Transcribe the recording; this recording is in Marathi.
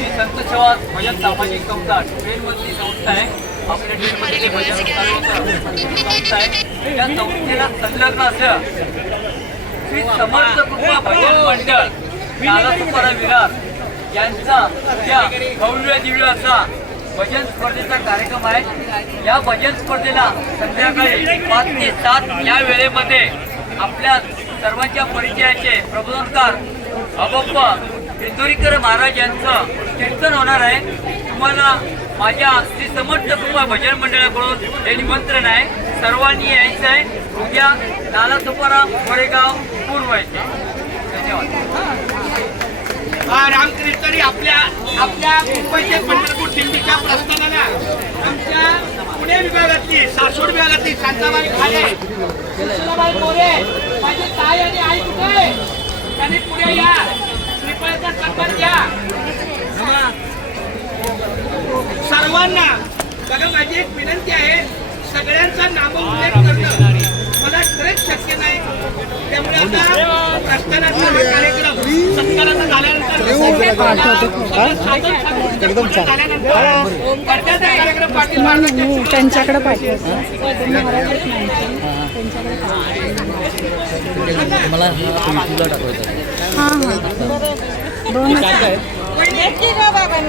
ही संत सेवा भजन सामाजिक संस्था ट्रेनमधली संस्था आहे. आपल्या ट्रेनमध्ये भजन संस्था आहे. त्या संस्थेला संलग्न असं श्री समर्थ कृपा भजन मंडळ नालासोपारा विरार यांचा उद्या भव्य दिव्य असा भजन स्पर्धेचा कार्यक्रम आहे. या भजन स्पर्धेला संध्याकाळी 5 ते 7 या वेळेमध्ये आपल्या सर्वांच्या परिचयाचे प्रबोधनकार अबप्पा इंदोरीकर महाराज यांचं कीर्तन होणार आहे. तुम्हाला माझ्या श्री समर्थ कृपा भजन मंडळाकडून हे निमंत्रण आहे. सर्वांनी यायचं आहे. उद्या नालासोपारा कोरेगाव पूर्व येथे. धन्यवाद. रामकृष्ण आपल्या मुंबईचे पंढरपूर दिंडीच्या प्रस्थानाला आमच्या पुणे विभागातली सासवड विभागातली शांताबाई खाले, कृष्णाबाई मोरे, माझी ताई आणि आई कुठे त्यांनी पुढे या. श्रीफळाचा सन्मान घ्या सर्वांना. बघा माझी एक विनंती आहे, सगळ्यांचा नामोल्लेख करणं मला खरंच शक्य नाही. त्यामुळे आता प्रस्थानाचा हा कार्यक्रम सत्काराचा झाल्यानंतर कार्यक्रम पाटील त्यांच्याकडे पाठवतो. मला टाकवायचं. हां हां 2